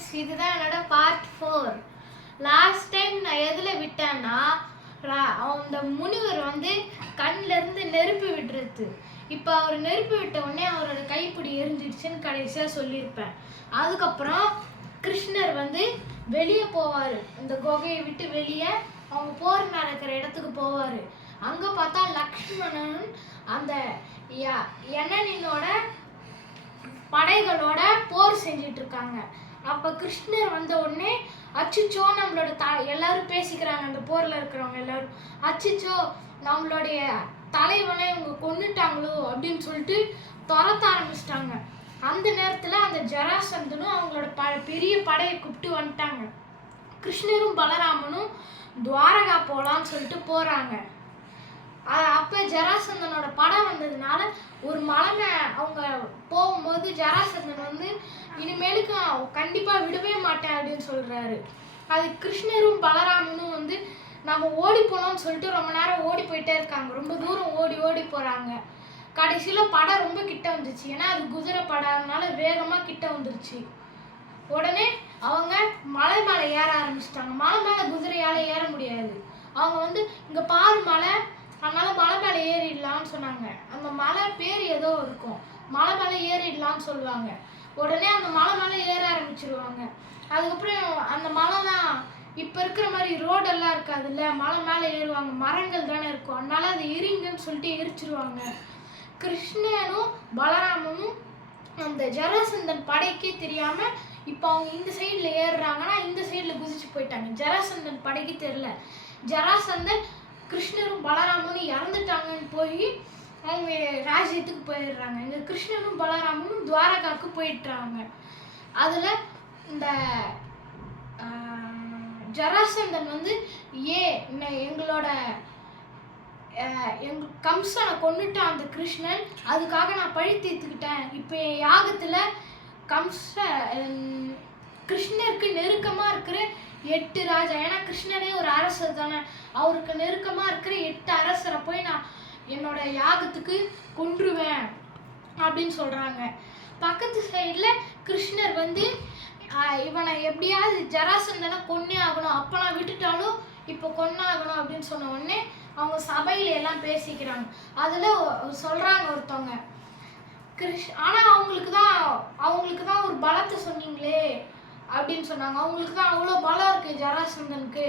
Friends, இதுதான் என்னோட part 4. Last time நான் எதில் விட்டேன்னா, அந்த முனிவர் வந்து கண்ணில் இருந்து நெருப்பு விடுறது. இப்போ அவர் நெருப்பு விட்ட உடனே அவரோட கைப்பிடி எரிஞ்சிடுச்சுன்னு கடைசியாக சொல்லியிருப்பேன். அதுக்கப்புறம் கிருஷ்ணர் வந்து வெளியே போவார், இந்த குகையை விட்டு வெளியே அவங்க போர் நடக்கிற இடத்துக்கு போவார். அங்கே பார்த்தா லக்ஷ்மணன் அந்த யனனினோட படைகளோட போர் செஞ்சிட்டு இருக்காங்க. அப்போ கிருஷ்ணர் வந்த உடனே அச்சுச்சோ நம்மளோட எல்லாரும் பேசிக்கிறாங்க, அந்த போரில் இருக்கிறவங்க எல்லாரும், அச்சுச்சோ நம்மளுடைய தலைவனை இவங்க கொண்டுட்டாங்களோ அப்படின்னு சொல்லிட்டு துரத்த ஆரம்பிச்சிட்டாங்க. அந்த நேரத்தில் அந்த ஜராசந்தனும் அவங்களோட பெரிய படையை கூப்பிட்டு வந்துட்டாங்க. கிருஷ்ணரும் பலராமனும் துவாரகா போகலான்னு சொல்லிட்டு போகிறாங்க. அப்போ ஜராசந்தனோட படம் வந்ததுனால ஒரு மலை அவங்க போகும்போது ஜராசந்தன் வந்து இனிமேலுக்கு கண்டிப்பாக விடவே மாட்டேன் அப்படின்னு சொல்கிறாரு. அது கிருஷ்ணரும் பலராமனும் வந்து நம்ம ஓடி போனோம்னு சொல்லிட்டு ரொம்ப நேரம் ஓடி போயிட்டே இருக்காங்க. ரொம்ப தூரம் ஓடி ஓடி போகிறாங்க. கடைசியில் படம் ரொம்ப கிட்ட வந்துச்சு. ஏன்னா அது குதிரை படம்னால வேகமாக கிட்ட வந்துருச்சு. உடனே அவங்க மலை மேலே ஏற ஆரம்பிச்சிட்டாங்க. மலை மேலே குதிரையால் ஏற முடியாது. அவங்க வந்து இங்கே பாரு மலை, அதனால மலை மேலே ஏறிடலான்னு சொன்னாங்க. அந்த மலை பேர் ஏதோ இருக்கும், மலை மேலே ஏறிடலான்னு சொல்லுவாங்க. உடனே அந்த மலை மேலே ஏற ஆரம்பிச்சிருவாங்க. அதுக்கப்புறம் அந்த மலைலாம் இப்போ இருக்கிற மாதிரி ரோடெல்லாம் இருக்காதுல்ல, மலை மேலே ஏறுவாங்க, மரங்கள் தானே இருக்கும், அதனால அது எரிங்கன்னு சொல்லிட்டு எரிச்சிருவாங்க. கிருஷ்ணனும் பலராமனும் அந்த ஜராசந்தன் படைக்கே தெரியாமல் இப்போ அவங்க இந்த சைடில் ஏறுறாங்கன்னா இந்த சைடில் குதிச்சு போயிட்டாங்க. ஜராசந்தன் படைக்கு தெரியல. ஜராசந்தன் கிருஷ்ணரும் பலராமனும் இறந்துட்டாங்கன்னு போய் அவங்க ராஜ்யத்துக்கு போயிடுறாங்க. இந்த கிருஷ்ணனும் பலராமனும் துவாரகாவுக்கு போயிட்டுறாங்க. அதில் இந்த ஜராசந்தன் வந்து எங்களோட கம்சனை கொண்டுட்டான் அந்த கிருஷ்ணன், அதுக்காக நான் பழி தீர்த்துக்கிட்டேன். இப்போ என் யாகத்தில் கிருஷ்ணருக்கு நெருக்கமாக இருக்கிற 8 ராஜா, ஏன்னா கிருஷ்ணனே ஒரு அரசர் தானே, அவருக்கு நெருக்கமாக இருக்கிற 8 அரசரை போய் நான் என்னோட யாகத்துக்கு கொன்றுவேன் அப்படின்னு சொல்கிறாங்க. பக்கத்து சைடில் கிருஷ்ணர் வந்து இவனை எப்படியாவது ஜராசந்தனை கொன்னே ஆகணும், அப்போ நான் விட்டுட்டாலும் இப்போ கொன்னாகணும் அப்படின்னு சொன்ன உடனே அவங்க சபையில் எல்லாம் பேசிக்கிறாங்க. அதில் சொல்கிறாங்க ஒருத்தவங்க, ஆனால் அவங்களுக்கு தான் ஒரு பலத்தை சொன்னீங்களே அப்படின்னு சொன்னாங்க. அவங்களுக்கு தான் அவ்வளோ பலம் இருக்குது ஜராசந்தனுக்கு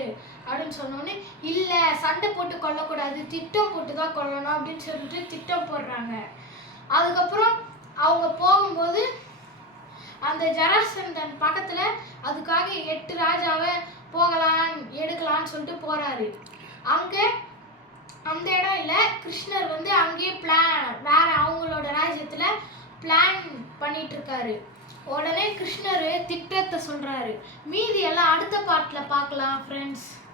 அப்படின்னு சொன்னோடனே, இல்லை சண்டை போட்டு கொல்லக்கூடாது, திட்டம் போட்டு தான் கொல்லணும் அப்படின்னு சொல்லிட்டு திட்டம் போடுறாங்க. அதுக்கப்புறம் அவங்க போகும்போது அந்த ஜராசந்தன் பக்கத்தில் அதுக்காக 8 ராஜாவை எடுக்கலான்னு சொல்லிட்டு போகிறாரு. அங்கே அந்த இடம் இல்லை, கிருஷ்ணர் வந்து அங்கேயே வேற அவங்களோட ராஜ்யத்தில் பிளான் பண்ணிட்டு இருக்காரு. உடனே கிருஷ்ணர் திட்டத்தை சொல்கிறாரு. மீதி எல்லாம் அடுத்த பார்ட்டில் பார்க்கலாம் ஃப்ரெண்ட்ஸ்.